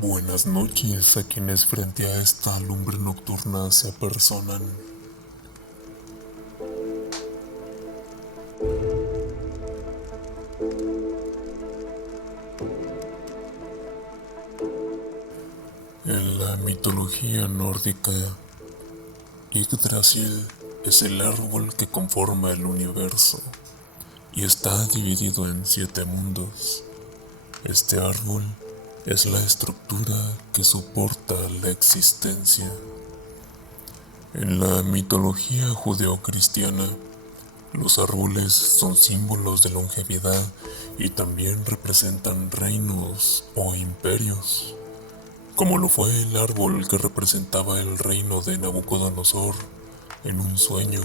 Buenas noches a quienes frente a esta lumbre nocturna se apersonan. En la mitología nórdica, Yggdrasil es el árbol que conforma el universo y está dividido en 7 mundos. Este árbol es la estructura que soporta la existencia. En la mitología judeocristiana, los árboles son símbolos de longevidad y también representan reinos o imperios, como lo fue el árbol que representaba el reino de Nabucodonosor en un sueño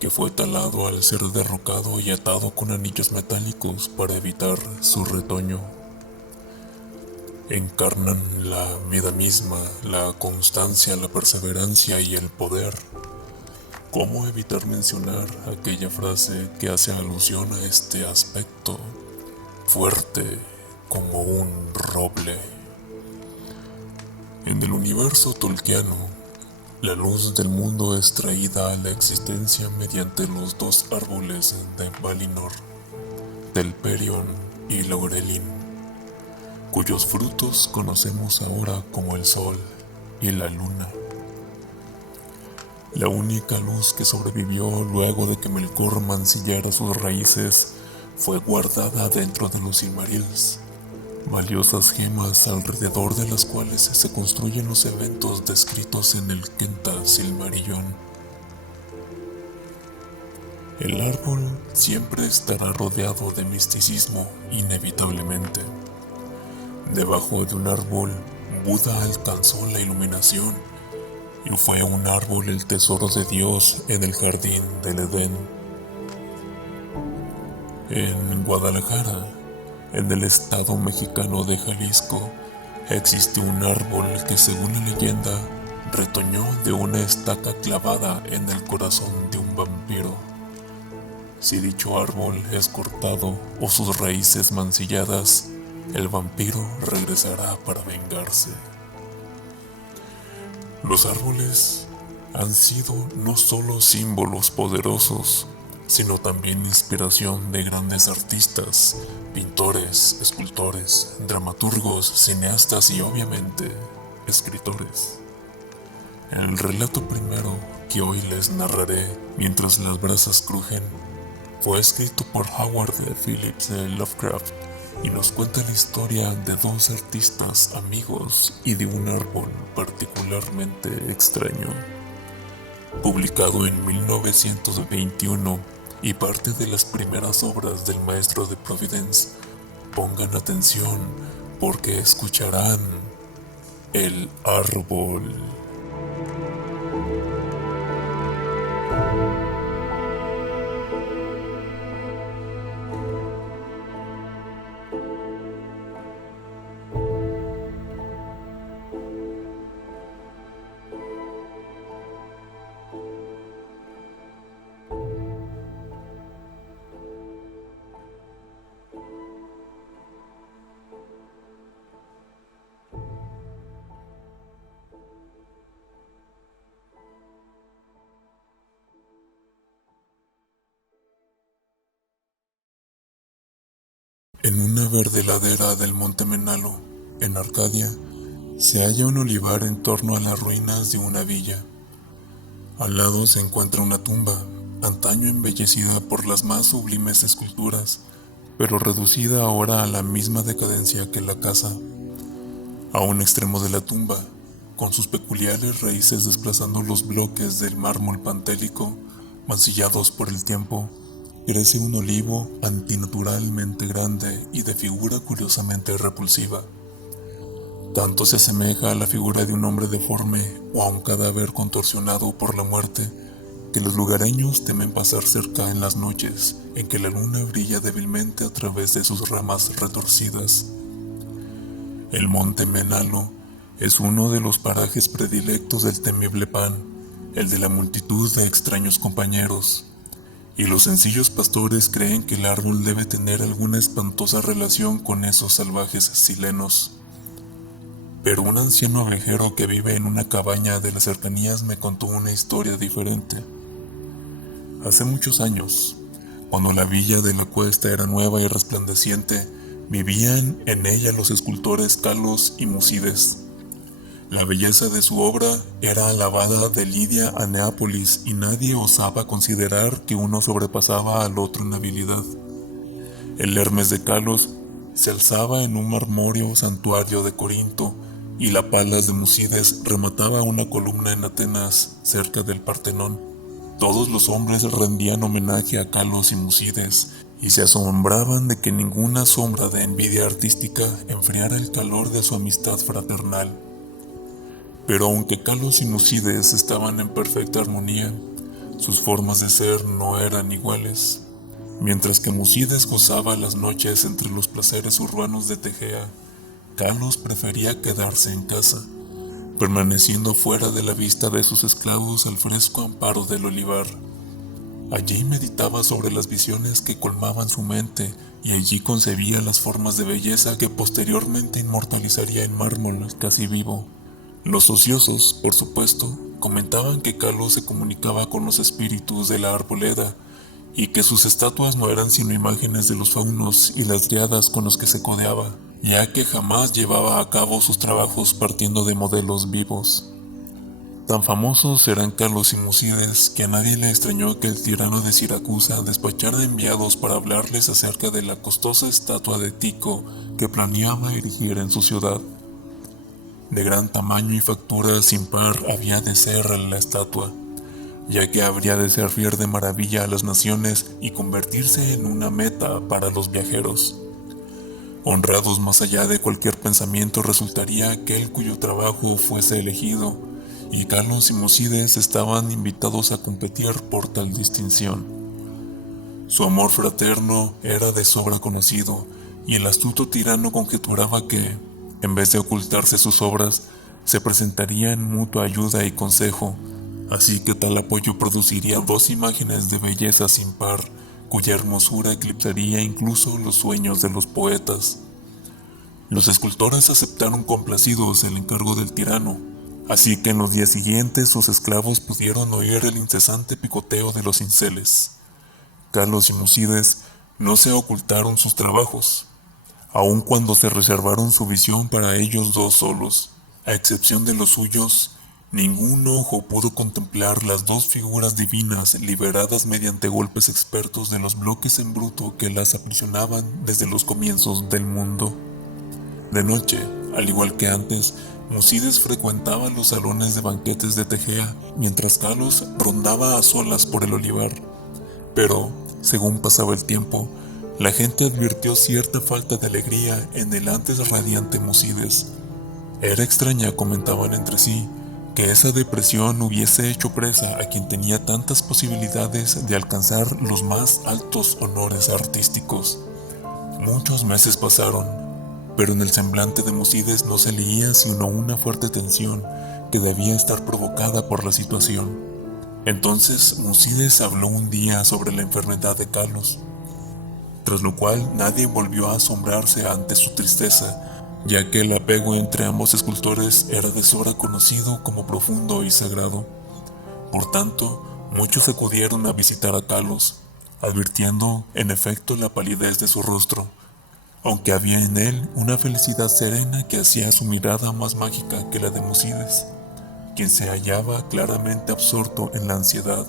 que fue talado al ser derrocado y atado con anillos metálicos para evitar su retoño. Encarnan la vida misma, la constancia, la perseverancia y el poder. ¿Cómo evitar mencionar aquella frase que hace alusión a este aspecto? Fuerte como un roble. En el universo tolkiano, la luz del mundo es traída a la existencia mediante los 2 árboles de Valinor, Telperion y Laurelin, cuyos frutos conocemos ahora como el sol y la luna. La única luz que sobrevivió luego de que Melkor mancillara sus raíces fue guardada dentro de los Silmarils, valiosas gemas alrededor de las cuales se construyen los eventos descritos en el Quenta Silmarillion. El árbol siempre estará rodeado de misticismo, inevitablemente. Debajo de un árbol, Buda alcanzó la iluminación y fue un árbol el tesoro de Dios en el jardín del Edén. En Guadalajara, en el estado mexicano de Jalisco, existe un árbol que, según la leyenda, retoñó de una estaca clavada en el corazón de un vampiro. Si dicho árbol es cortado o sus raíces mancilladas, el vampiro regresará para vengarse. Los árboles han sido no solo símbolos poderosos, sino también inspiración de grandes artistas, pintores, escultores, dramaturgos, cineastas y obviamente escritores. El relato primero que hoy les narraré mientras las brasas crujen fue escrito por Howard Phillips Lovecraft y nos cuenta la historia de 2 artistas amigos y de un árbol particularmente extraño. Publicado en 1921 y parte de las primeras obras del maestro de Providence, pongan atención porque escucharán el árbol. En una verde ladera del monte Menalo, en Arcadia, se halla un olivar en torno a las ruinas de una villa. Al lado se encuentra una tumba, antaño embellecida por las más sublimes esculturas, pero reducida ahora a la misma decadencia que la casa. A un extremo de la tumba, con sus peculiares raíces desplazando los bloques del mármol pantélico, mancillados por el tiempo, crece un olivo antinaturalmente grande y de figura curiosamente repulsiva. Tanto se asemeja a la figura de un hombre deforme o a un cadáver contorsionado por la muerte, que los lugareños temen pasar cerca en las noches en que la luna brilla débilmente a través de sus ramas retorcidas. El monte Menalo es uno de los parajes predilectos del temible Pan, el de la multitud de extraños compañeros, y los sencillos pastores creen que el árbol debe tener alguna espantosa relación con esos salvajes silenos. Pero un anciano ovejero que vive en una cabaña de las cercanías me contó una historia diferente. Hace muchos años, cuando la villa de la Cuesta era nueva y resplandeciente, vivían en ella los escultores Kalos y Musides. La belleza de su obra era alabada de Lidia a Neápolis y nadie osaba considerar que uno sobrepasaba al otro en habilidad. El Hermes de Kalos se alzaba en un marmóreo santuario de Corinto y la Palas de Musides remataba una columna en Atenas cerca del Partenón. Todos los hombres rendían homenaje a Kalos y Musides y se asombraban de que ninguna sombra de envidia artística enfriara el calor de su amistad fraternal. Pero aunque Kalos y Musides estaban en perfecta armonía, sus formas de ser no eran iguales. Mientras que Musides gozaba las noches entre los placeres urbanos de Tegea, Kalos prefería quedarse en casa, permaneciendo fuera de la vista de sus esclavos al fresco amparo del olivar. Allí meditaba sobre las visiones que colmaban su mente y allí concebía las formas de belleza que posteriormente inmortalizaría en mármol casi vivo. Los ociosos, por supuesto, comentaban que Kalos se comunicaba con los espíritus de la arboleda y que sus estatuas no eran sino imágenes de los faunos y las dríadas con los que se codeaba, ya que jamás llevaba a cabo sus trabajos partiendo de modelos vivos. Tan famosos eran Kalos y Musides que a nadie le extrañó que el tirano de Siracusa despachara enviados para hablarles acerca de la costosa estatua de Tico que planeaba erigir en su ciudad. De gran tamaño y factura sin par había de ser la estatua, ya que habría de servir de maravilla a las naciones y convertirse en una meta para los viajeros. Honrados más allá de cualquier pensamiento resultaría aquel cuyo trabajo fuese elegido, y Kalos y Musides estaban invitados a competir por tal distinción. Su amor fraterno era de sobra conocido, y el astuto tirano conjeturaba que, en vez de ocultarse sus obras, se presentaría en mutua ayuda y consejo, así que tal apoyo produciría dos imágenes de belleza sin par, cuya hermosura eclipsaría incluso los sueños de los poetas. Los escultores aceptaron complacidos el encargo del tirano, así que en los días siguientes sus esclavos pudieron oír el incesante picoteo de los cinceles. Kalos y Musides no se ocultaron sus trabajos, aun cuando se reservaron su visión para ellos dos solos. A excepción de los suyos, ningún ojo pudo contemplar las dos figuras divinas liberadas mediante golpes expertos de los bloques en bruto que las aprisionaban desde los comienzos del mundo. De noche, al igual que antes, Musides frecuentaba los salones de banquetes de Tegea, mientras Kalos rondaba a solas por el olivar. Pero, según pasaba el tiempo, la gente advirtió cierta falta de alegría en el antes radiante Musides. Era extraña, comentaban entre sí, que esa depresión hubiese hecho presa a quien tenía tantas posibilidades de alcanzar los más altos honores artísticos. Muchos meses pasaron, pero en el semblante de Musides no se leía sino una fuerte tensión que debía estar provocada por la situación. Entonces Musides habló un día sobre la enfermedad de Kalos, tras lo cual nadie volvió a asombrarse ante su tristeza, ya que el apego entre ambos escultores era de sobra conocido como profundo y sagrado. Por tanto, muchos acudieron a visitar a Kalos, advirtiendo en efecto la palidez de su rostro, aunque había en él una felicidad serena que hacía su mirada más mágica que la de Musides, quien se hallaba claramente absorto en la ansiedad,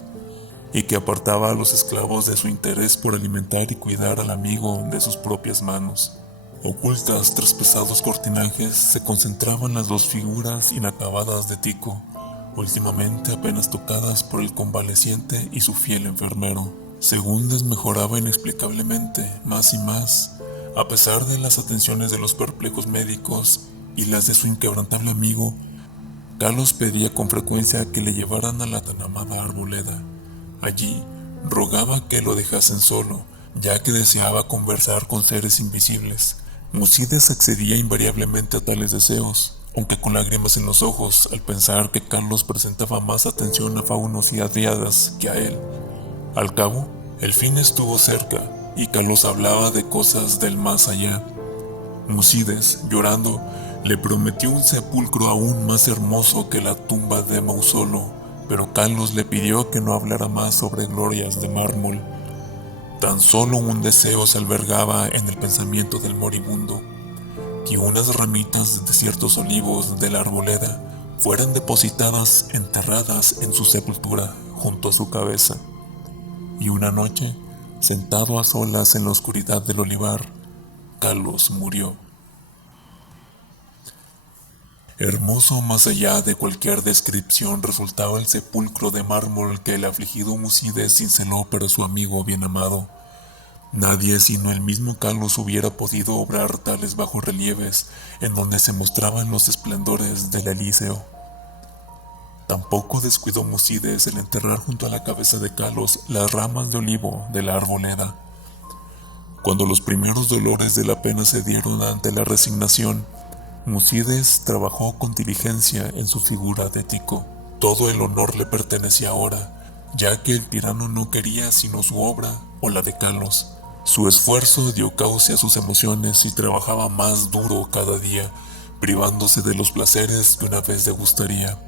y que apartaba a los esclavos de su interés por alimentar y cuidar al amigo de sus propias manos. Ocultas tras pesados cortinajes se concentraban las dos figuras inacabadas de Tico, últimamente apenas tocadas por el convaleciente y su fiel enfermero. Según desmejoraba inexplicablemente, más y más, a pesar de las atenciones de los perplejos médicos y las de su inquebrantable amigo, Kalos pedía con frecuencia que le llevaran a la tan amada arboleda. Allí rogaba que lo dejasen solo, ya que deseaba conversar con seres invisibles. Musides accedía invariablemente a tales deseos, aunque con lágrimas en los ojos al pensar que Kalos presentaba más atención a faunos y a dríadas que a él. Al cabo, El fin estuvo cerca, y Kalos hablaba de cosas del más allá. Musides, llorando, le prometió un sepulcro aún más hermoso que la tumba de Mausolo, pero Kalos le pidió que no hablara más sobre glorias de mármol. Tan solo un deseo se albergaba en el pensamiento del moribundo: que unas ramitas de ciertos olivos de la arboleda fueran depositadas enterradas en su sepultura junto a su cabeza. Y una noche, sentado a solas en la oscuridad del olivar, Kalos murió. Hermoso más allá de cualquier descripción resultaba el sepulcro de mármol que el afligido Musides cinceló para su amigo bien amado. Nadie sino el mismo Kalos hubiera podido obrar tales bajorrelieves en donde se mostraban los esplendores del Elíseo. Tampoco descuidó Musides el enterrar junto a la cabeza de Kalos las ramas de olivo de la arboleda. Cuando los primeros dolores de la pena cedieron ante la resignación, Musides trabajó con diligencia en su figura de Tico. Todo el honor le pertenecía ahora, ya que el tirano no quería sino su obra o la de Kalos. Su esfuerzo dio cauce a sus emociones y trabajaba más duro cada día, privándose de los placeres que una vez degustaría.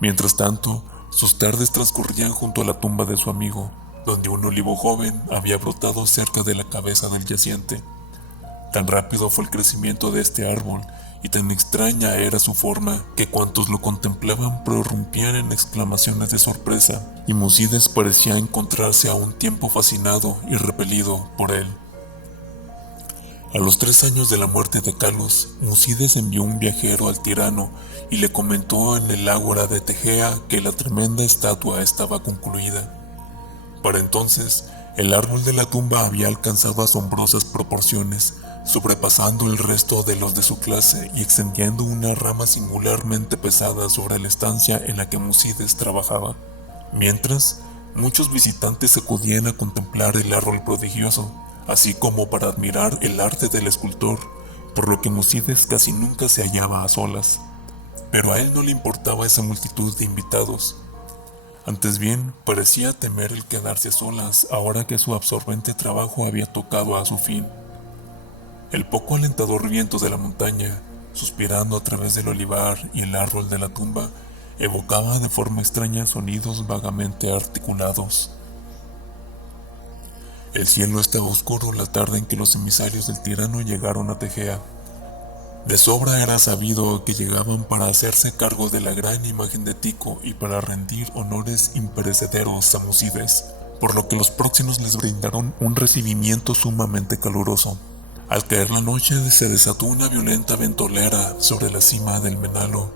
Mientras tanto, sus tardes transcurrían junto a la tumba de su amigo, donde un olivo joven había brotado cerca de la cabeza del yaciente. Tan rápido fue el crecimiento de este árbol y tan extraña era su forma que cuantos lo contemplaban prorrumpían en exclamaciones de sorpresa, y Musides parecía encontrarse a un tiempo fascinado y repelido por él. A los 3 años de la muerte de Kalos, Musides envió un viajero al tirano y le comentó en el ágora de Tegea que la tremenda estatua estaba concluida. Para entonces, el árbol de la tumba había alcanzado asombrosas proporciones, sobrepasando el resto de los de su clase y extendiendo una rama singularmente pesada sobre la estancia en la que Musides trabajaba. Mientras, muchos visitantes acudían a contemplar el árbol prodigioso, así como para admirar el arte del escultor, por lo que Musides casi nunca se hallaba a solas. Pero a él no le importaba esa multitud de invitados. Antes bien, parecía temer el quedarse a solas ahora que su absorbente trabajo había tocado a su fin. El poco alentador viento de la montaña, suspirando a través del olivar y el árbol de la tumba, evocaba de forma extraña sonidos vagamente articulados. El cielo estaba oscuro la tarde en que los emisarios del tirano llegaron a Tegea. De sobra era sabido que llegaban para hacerse cargo de la gran imagen de Tico y para rendir honores imperecederos a Musides, por lo que los próximos les brindaron un recibimiento sumamente caluroso. Al caer la noche se desató una violenta ventolera sobre la cima del Menalo,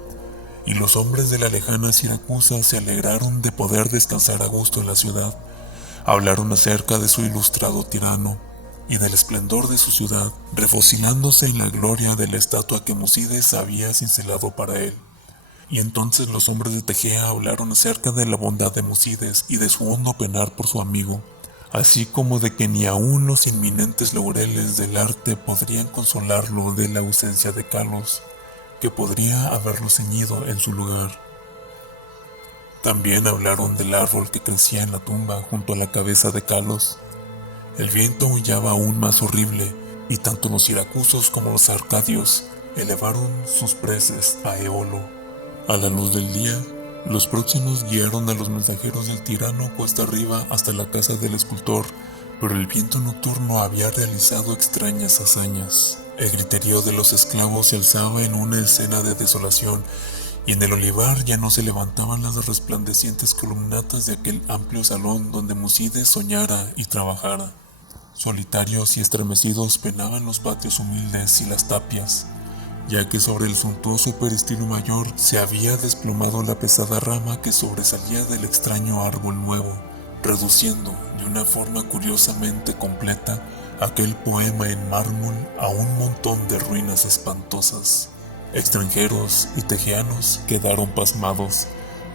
y los hombres de la lejana Siracusa se alegraron de poder descansar a gusto en la ciudad. Hablaron acerca de su ilustrado tirano y del esplendor de su ciudad, refocilándose en la gloria de la estatua que Musides había cincelado para él. Y entonces los hombres de Tegea hablaron acerca de la bondad de Musides y de su hondo penar por su amigo, así como de que ni aun los inminentes laureles del arte podrían consolarlo de la ausencia de Kalos, que podría haberlo ceñido en su lugar. También hablaron del árbol que crecía en la tumba junto a la cabeza de Kalos. El viento aullaba aún más horrible, y tanto los siracusos como los arcadios elevaron sus preces a Eolo. A la luz del día, los próximos guiaron a los mensajeros del tirano cuesta arriba hasta la casa del escultor, pero el viento nocturno había realizado extrañas hazañas. El griterío de los esclavos se alzaba en una escena de desolación, y en el olivar ya no se levantaban las resplandecientes columnatas de aquel amplio salón donde Musides soñara y trabajara. Solitarios y estremecidos penaban los patios humildes y las tapias, ya que sobre el suntuoso peristilo mayor se había desplomado la pesada rama que sobresalía del extraño árbol nuevo, reduciendo de una forma curiosamente completa aquel poema en mármol a un montón de ruinas espantosas. Extranjeros y tejeanos quedaron pasmados,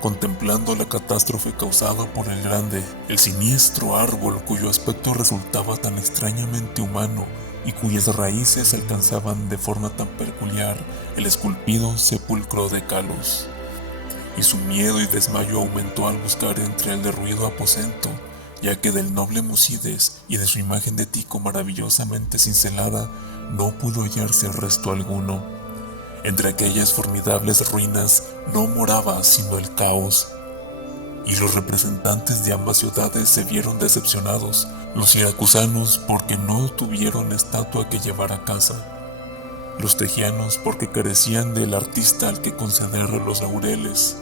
contemplando la catástrofe causada por el grande, el siniestro árbol cuyo aspecto resultaba tan extrañamente humano y cuyas raíces alcanzaban de forma tan peculiar el esculpido sepulcro de Kalos. Y su miedo y desmayo aumentó al buscar entre el derruido aposento ya que del noble Musides y de su imagen de Tico maravillosamente cincelada no pudo hallarse resto alguno. Entre aquellas formidables ruinas no moraba sino el caos, y los representantes de ambas ciudades se vieron decepcionados, los siracusanos porque no tuvieron estatua que llevar a casa, los tejianos porque carecían del artista al que concederle los laureles.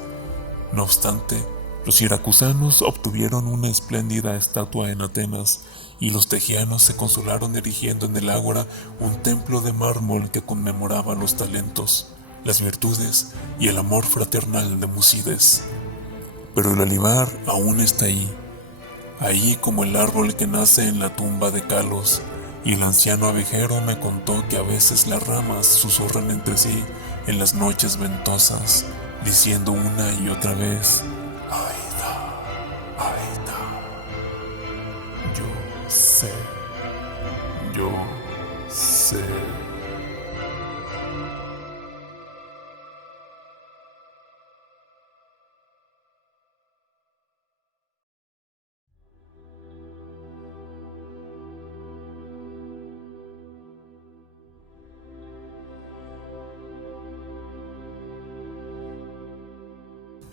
No obstante, los siracusanos obtuvieron una espléndida estatua en Atenas, y los tejianos se consolaron erigiendo en el ágora un templo de mármol que conmemoraba los talentos, las virtudes y el amor fraternal de Musides. Pero el olivar aún está ahí como el árbol que nace en la tumba de Calos, y el anciano abejero me contó que a veces las ramas susurran entre sí en las noches ventosas, diciendo una y otra vez: Aida, Aida. Yo sé, yo sé.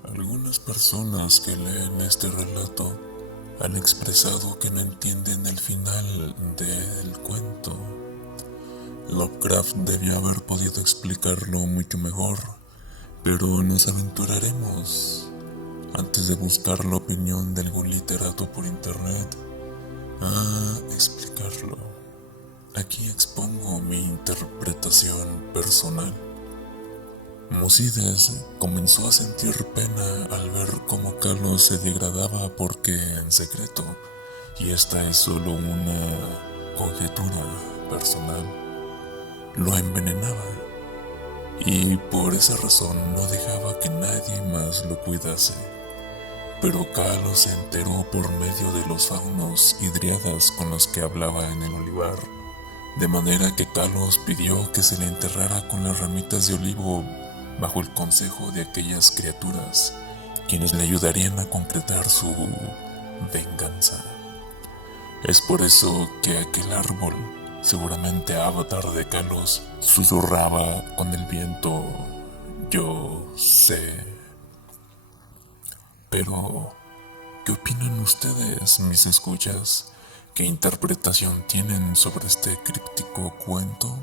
Algunas personas que leen este relato han expresado que no entienden el final del cuento. Lovecraft debió haber podido explicarlo mucho mejor, pero nos aventuraremos, antes de buscar la opinión de algún literato por internet, a explicarlo. Aquí expongo mi interpretación personal. Musides comenzó a sentir pena al ver cómo Carlos se degradaba porque en secreto, y esta es solo una conjetura personal, lo envenenaba, y por esa razón no dejaba que nadie más lo cuidase. Pero Carlos se enteró por medio de los faunos y dríadas con los que hablaba en el olivar, de manera que Carlos pidió que se le enterrara con las ramitas de olivo bajo el consejo de aquellas criaturas, quienes le ayudarían a concretar su venganza. Es por eso que aquel árbol, seguramente avatar de Carlos, susurraba con el viento: yo sé. Pero, ¿qué opinan ustedes, mis escuchas? ¿Qué interpretación tienen sobre este críptico cuento?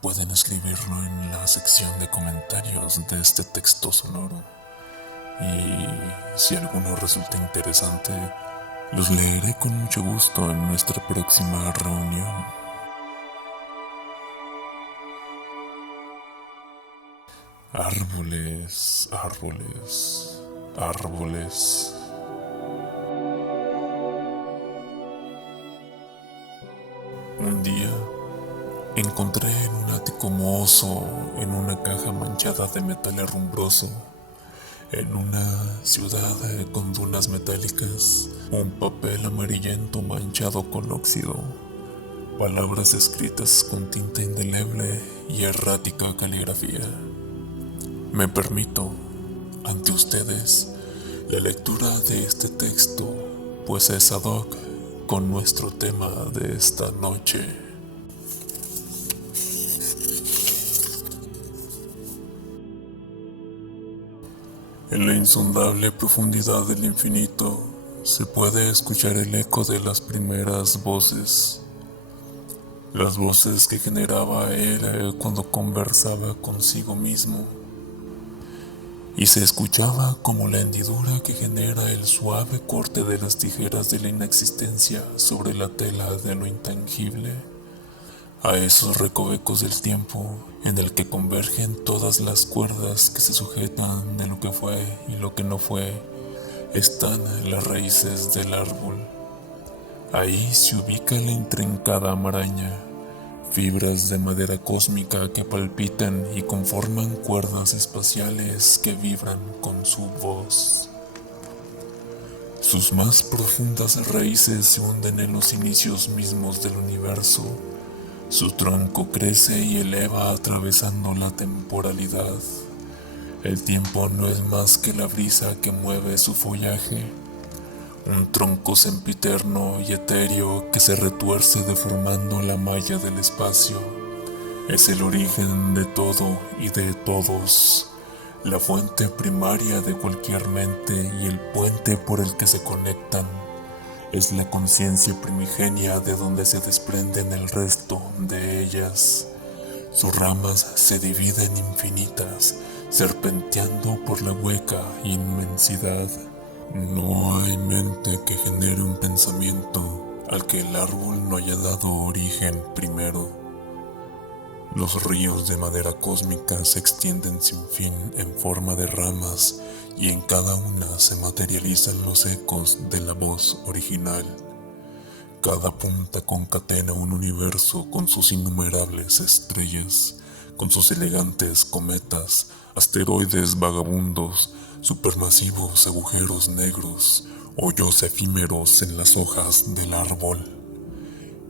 Pueden escribirlo en la sección de comentarios de este texto sonoro. Y si alguno resulta interesante, los leeré con mucho gusto en nuestra próxima reunión. Árboles, árboles, árboles. Un día encontré en un ático mohoso, en una caja manchada de metal herrumbroso, en una ciudad con dunas metálicas, un papel amarillento manchado con óxido, palabras escritas con tinta indeleble y errática caligrafía. Me permito, ante ustedes, la lectura de este texto, pues es ad hoc con nuestro tema de esta noche. En la insondable profundidad del infinito se puede escuchar el eco de las primeras voces. Las voces que generaba él cuando conversaba consigo mismo. Y se escuchaba como la hendidura que genera el suave corte de las tijeras de la inexistencia sobre la tela de lo intangible. A esos recovecos del tiempo en el que convergen todas las cuerdas que se sujetan de lo que fue y lo que no fue, están las raíces del árbol. Ahí se ubica la intrincada maraña, fibras de madera cósmica que palpitan y conforman cuerdas espaciales que vibran con su voz. Sus más profundas raíces se hunden en los inicios mismos del universo. Su tronco crece y eleva atravesando la temporalidad. El tiempo no es más que la brisa que mueve su follaje, un tronco sempiterno y etéreo que se retuerce deformando la malla del espacio. Es el origen de todo y de todos, la fuente primaria de cualquier mente y el puente por el que se conectan. Es la conciencia primigenia de donde se desprenden el resto de ellas. Sus ramas se dividen infinitas, serpenteando por la hueca inmensidad. No hay mente que genere un pensamiento al que el árbol no haya dado origen primero. Los ríos de madera cósmica se extienden sin fin en forma de ramas y en cada una se materializan los ecos de la voz original. Cada punta concatena un universo con sus innumerables estrellas, con sus elegantes cometas, asteroides vagabundos, supermasivos agujeros negros, hoyos efímeros en las hojas del árbol.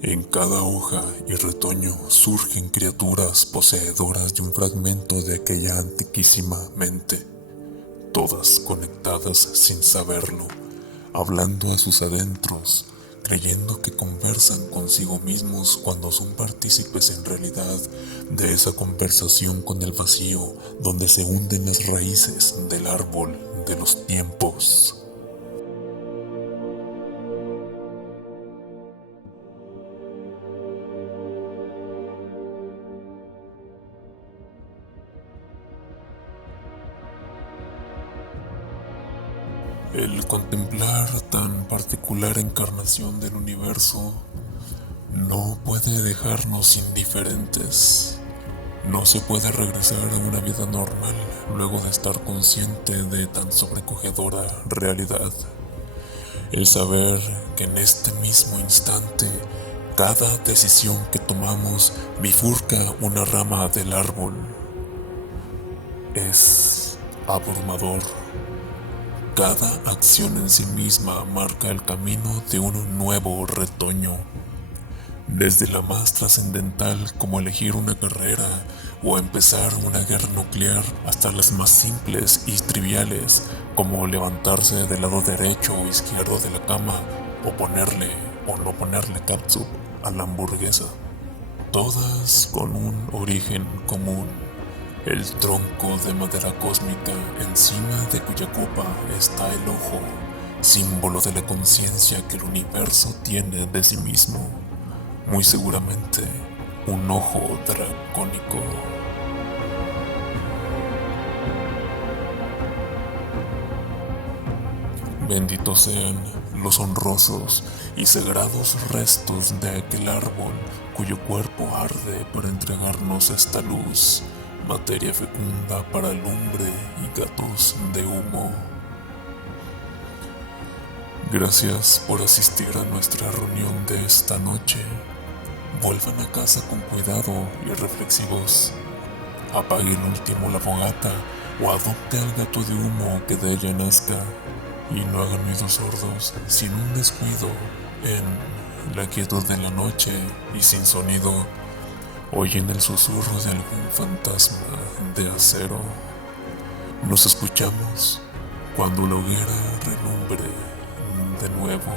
En cada hoja y retoño surgen criaturas poseedoras de un fragmento de aquella antiquísima mente, todas conectadas sin saberlo, hablando a sus adentros, creyendo que conversan consigo mismos cuando son partícipes en realidad de esa conversación con el vacío donde se hunden las raíces del árbol de los tiempos. El contemplar tan particular encarnación del universo no puede dejarnos indiferentes. No se puede regresar a una vida normal luego de estar consciente de tan sobrecogedora realidad. El saber que en este mismo instante cada decisión que tomamos bifurca una rama del árbol es abrumador. Cada acción en sí misma marca el camino de un nuevo retoño, desde la más trascendental como elegir una carrera o empezar una guerra nuclear hasta las más simples y triviales como levantarse del lado derecho o izquierdo de la cama o ponerle o no ponerle catsup a la hamburguesa. Todas con un origen común. El tronco de madera cósmica encima de cuya copa está el ojo, símbolo de la conciencia que el universo tiene de sí mismo. Muy seguramente, un ojo dracónico. Benditos sean los honrosos y sagrados restos de aquel árbol cuyo cuerpo arde para entregarnos esta luz. Materia fecunda para lumbre y gatos de humo. Gracias por asistir a nuestra reunión de esta noche. Vuelvan a casa con cuidado y reflexivos. Apague el último la fogata o adopte al gato de humo que de ella nazca. Y no hagan oídos sordos sin un descuido en la quietud de la noche y sin sonido. Oyen el susurro de algún fantasma de acero. Nos escuchamos cuando la hoguera relumbre de nuevo.